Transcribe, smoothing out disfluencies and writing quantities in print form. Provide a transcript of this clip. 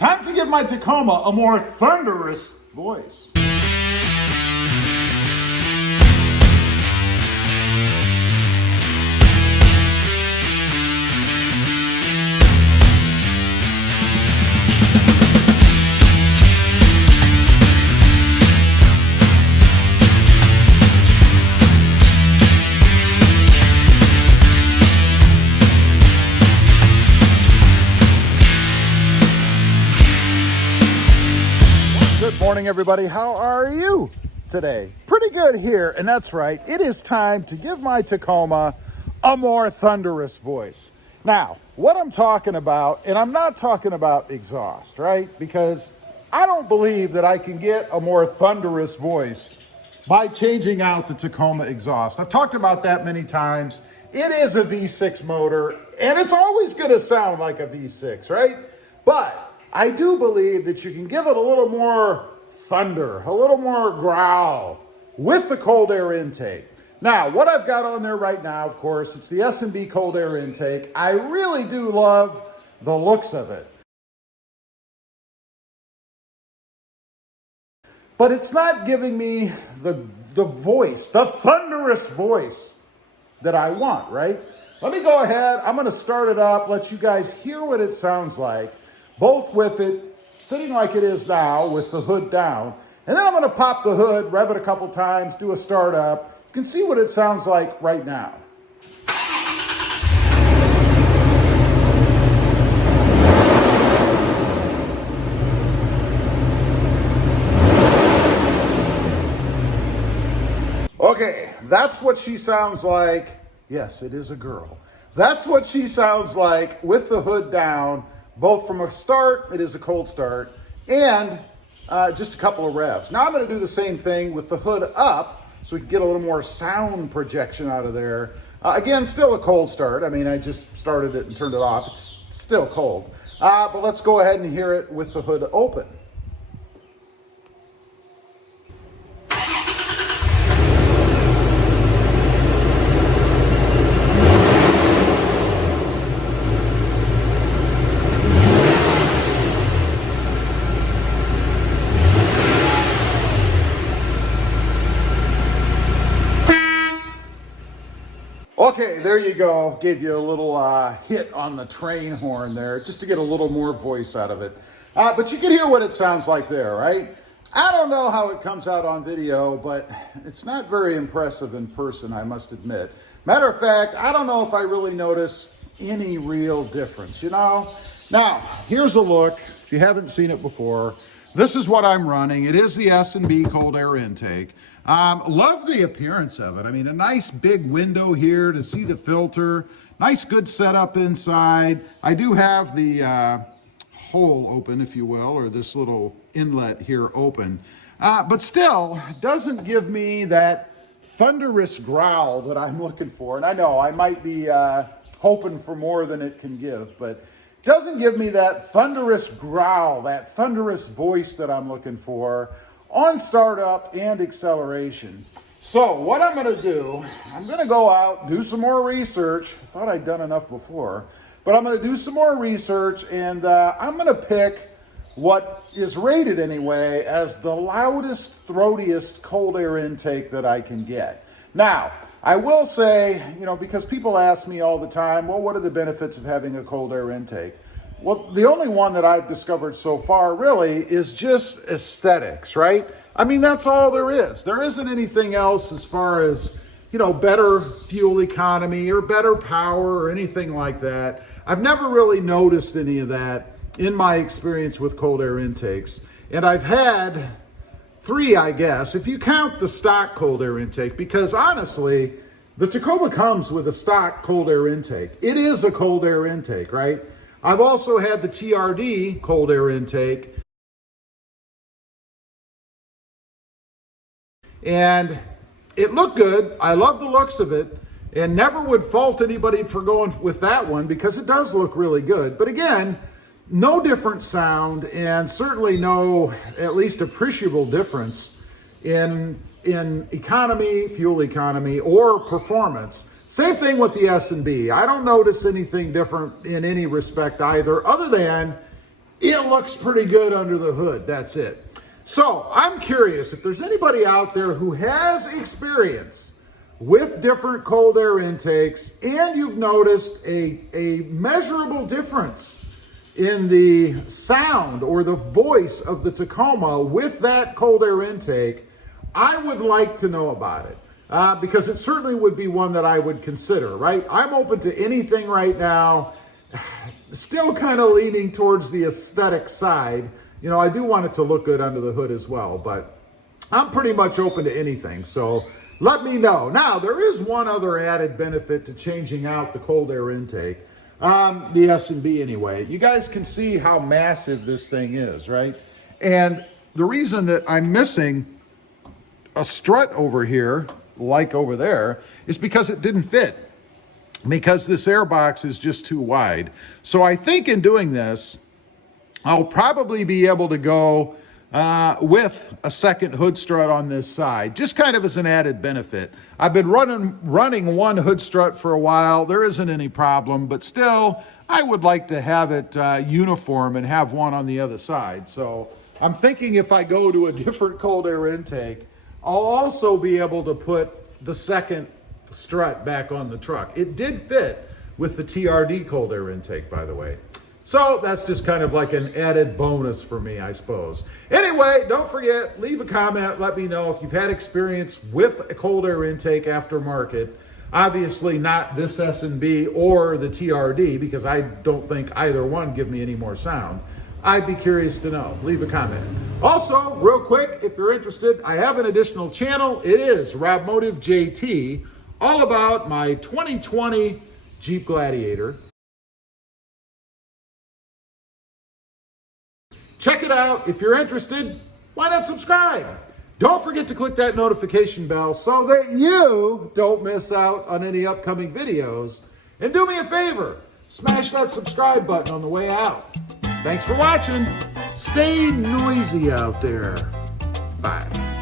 Time to give my Tacoma a more thunderous voice. Good morning, everybody. How are you today? Pretty good here, and that's right. It is time to give my Tacoma a more thunderous voice. Now, what I'm talking about, and I'm not talking about exhaust, right? Because I don't believe that I can get a more thunderous voice by changing out the Tacoma exhaust. I've talked about that many times. It is a V6 motor, and it's always going to sound like a V6, right? But I do believe that you can give it a little more thunder, a little more growl with the cold air intake. Now, what I've got on there right now, of course, it's the S&B cold air intake. I really do love the looks of it. But it's not giving me the voice, the thunderous voice that I want, right? Let me go ahead. I'm going to start it up, let you guys hear what it sounds like, both with it sitting like it is now with the hood down. And then I'm going to pop the hood, rev it a couple times, do a start up. You can see what it sounds like right now. Okay, that's what she sounds like. Yes, it is a girl. That's what she sounds like with the hood down. Both from a start, it is a cold start, and just a couple of revs. Now I'm going to do the same thing with the hood up so we can get a little more sound projection out of there. Again, still a cold start. I mean, I just started it and turned it off. It's still cold. But let's go ahead and hear it with the hood open. Okay, there you go. Gave you a little hit on the train horn there, just to get a little more voice out of it. But you can hear what it sounds like there, right? I don't know how it comes out on video, but it's not very impressive in person, I must admit. Matter of fact, I don't know if I really notice any real difference, you know? Now, here's a look. If you haven't seen it before, this is what I'm running. It is the S&B cold air intake. Love the appearance of it. I mean, a nice big window here to see the filter. Nice good setup inside. I do have the hole open, if you will, or this little inlet here open. But still, doesn't give me that thunderous growl that I'm looking for. And I know I might be hoping for more than it can give, but doesn't give me that thunderous growl, that thunderous voice that I'm looking for on startup and acceleration. So what I'm going to do, I'm going to go out, do some more research. I thought I'd done enough before, but I'm going to do some more research, and I'm going to pick what is rated anyway as the loudest, throatiest cold air intake that I can get. Now, I will say, you know, because people ask me all the time, well, what are the benefits of having a cold air intake? Well, the only one that I've discovered so far really is just aesthetics, right? I mean, that's all there is. There isn't anything else as far as, you know, better fuel economy or better power or anything like that. I've never really noticed any of that in my experience with cold air intakes. And I've had 3, I guess, if you count the stock cold air intake, because honestly, the Tacoma comes with a stock cold air intake. It is a cold air intake, right? I've also had the TRD cold air intake, and it looked good. I love the looks of it, and never would fault anybody for going with that one because it does look really good. But again, no different sound, and certainly no at least appreciable difference in economy, fuel economy, or performance. Same thing with the S&B. I don't notice anything different in any respect either, other than it looks pretty good under the hood. That's it. So I'm curious if there's anybody out there who has experience with different cold air intakes and you've noticed a measurable difference in the sound or the voice of the Tacoma with that cold air intake. I would like to know about it because it certainly would be one that I would consider, right? I'm open to anything right now, still kind of leaning towards the aesthetic side. You know, I do want it to look good under the hood as well, but I'm pretty much open to anything. So let me know. Now, there is one other added benefit to changing out the cold air intake, the S&B anyway. You guys can see how massive this thing is, right? And the reason that I'm missing a strut over here, like over there, is because it didn't fit, because this air box is just too wide. So I think in doing this, I'll probably be able to go with a second hood strut on this side, just kind of as an added benefit. I've been running one hood strut for a while. There isn't any problem, but still, I would like to have it uniform and have one on the other side. So I'm thinking if I go to a different cold air intake, I'll also be able to put the second strut back on the truck. It did fit with the TRD cold air intake, by the way. So that's just kind of like an added bonus for me, I suppose. Anyway, don't forget, leave a comment. Let me know if you've had experience with a cold air intake aftermarket. Obviously not this S&B or the TRD, because I don't think either one give me any more sound. I'd be curious to know. Leave a comment. Also, real quick, if you're interested, I have an additional channel. It is RobMotive JT, all about my 2020 Jeep Gladiator. Check it out. If you're interested, why not subscribe? Don't forget to click that notification bell so that you don't miss out on any upcoming videos. And do me a favor, smash that subscribe button on the way out. Thanks for watching. Stay noisy out there. Bye.